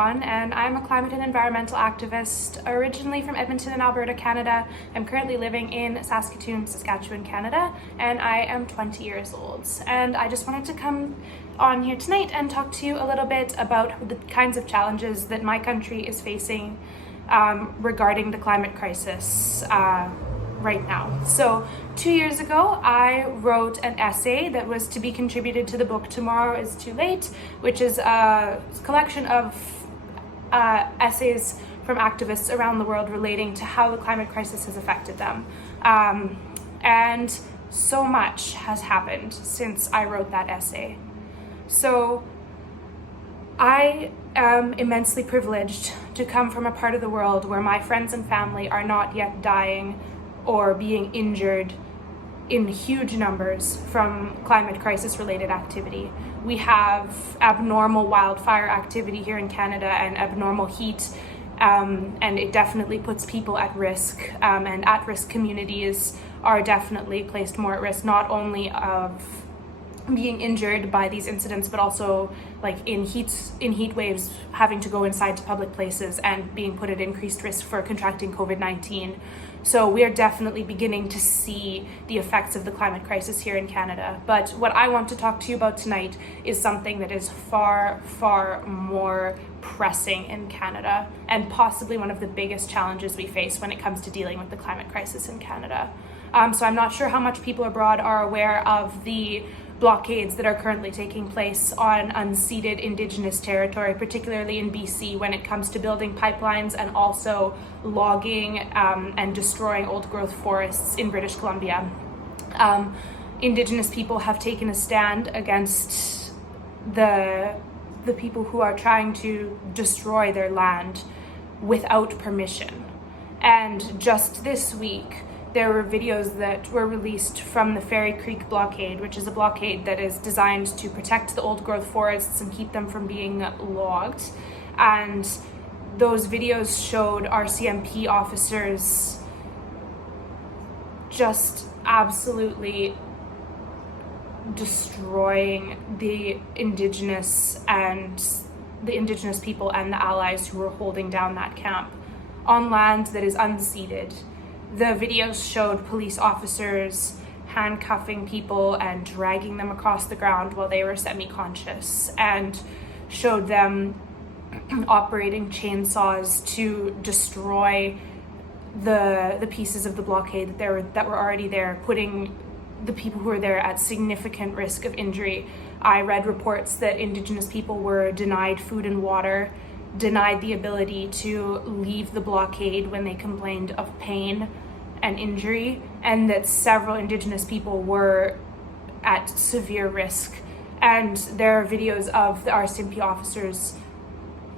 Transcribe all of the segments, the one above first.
Braun, and I'm a climate and environmental activist originally from Edmonton in Alberta, Canada. I'm currently living in Saskatoon, Saskatchewan, Canada, and I am 20 years old. And I just wanted to come on here tonight and talk to you a little bit about the kinds of challenges that my country is facing regarding the climate crisis right now. So 2 years ago, I wrote an essay that was to be contributed to the book Tomorrow is Too Late, which is a collection of essays from activists around the world relating to how the climate crisis has affected them. And so much has happened since I wrote that essay. So I am immensely privileged to come from a part of the world where my friends and family are not yet dying or being injured in huge numbers from climate crisis related activity. We have abnormal wildfire activity here in Canada and abnormal heat, and it definitely puts people at risk, and at-risk communities are definitely placed more at risk, not only of being injured by these incidents, but also like in heat waves, having to go inside to public places and being put at increased risk for contracting COVID-19. So we are definitely beginning to see the effects of the climate crisis here in Canada. But what I want to talk to you about tonight is something that is far, far more pressing in Canada, and possibly one of the biggest challenges we face when it comes to dealing with the climate crisis in Canada. So I'm not sure how much people abroad are aware of the blockades that are currently taking place on unceded Indigenous territory, particularly in BC, when it comes to building pipelines and also logging and destroying old growth forests in British Columbia. Indigenous people have taken a stand against the people who are trying to destroy their land without permission. And just this week, there were videos that were released from the Fairy Creek blockade, which is a blockade that is designed to protect the old growth forests and keep them from being logged. And those videos showed RCMP officers just absolutely destroying the Indigenous people and the allies who were holding down that camp on land that is unceded. The videos showed police officers handcuffing people and dragging them across the ground while they were semi-conscious, and showed them operating chainsaws to destroy the pieces of the blockade that were already there, putting the people who were there at significant risk of injury. I read reports that Indigenous people were denied food and water, denied the ability to leave the blockade when they complained of pain and injury, and that several Indigenous people were at severe risk. And there are videos of the RCMP officers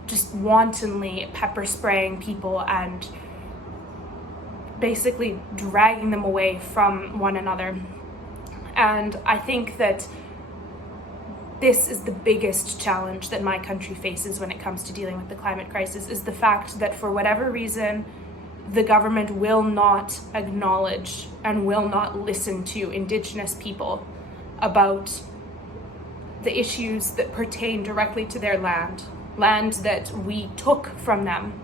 just wantonly pepper spraying people and basically dragging them away from one another. And I think that this is the biggest challenge that my country faces when it comes to dealing with the climate crisis, is the fact that for whatever reason, the government will not acknowledge and will not listen to Indigenous people about the issues that pertain directly to their land that we took from them.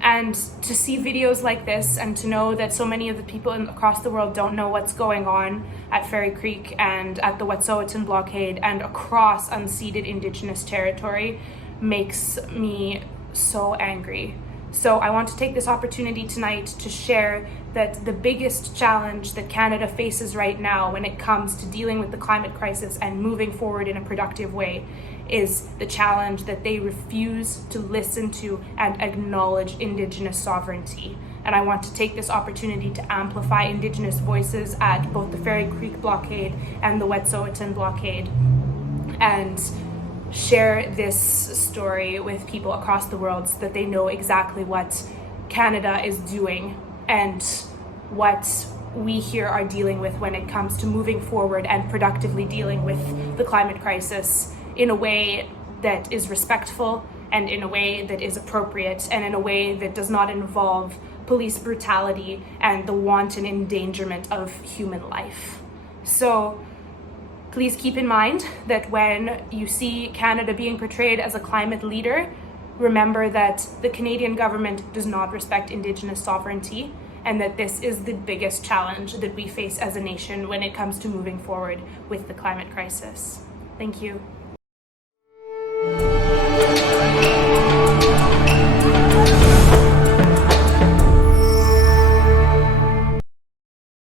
And to see videos like this and to know that so many of the people across the world don't know what's going on at Fairy Creek and at the Wet'suwet'en blockade and across unceded Indigenous territory makes me so angry. So I want to take this opportunity tonight to share that the biggest challenge that Canada faces right now when it comes to dealing with the climate crisis and moving forward in a productive way is the challenge that they refuse to listen to and acknowledge Indigenous sovereignty. And I want to take this opportunity to amplify Indigenous voices at both the Fairy Creek blockade and the Wet'suwet'en blockade, and share this story with people across the world so that they know exactly what Canada is doing and what we here are dealing with when it comes to moving forward and productively dealing with the climate crisis in a way that is respectful and in a way that is appropriate and in a way that does not involve police brutality and the wanton endangerment of human life. So please keep in mind that when you see Canada being portrayed as a climate leader, remember that the Canadian government does not respect Indigenous sovereignty, and that this is the biggest challenge that we face as a nation when it comes to moving forward with the climate crisis. Thank you.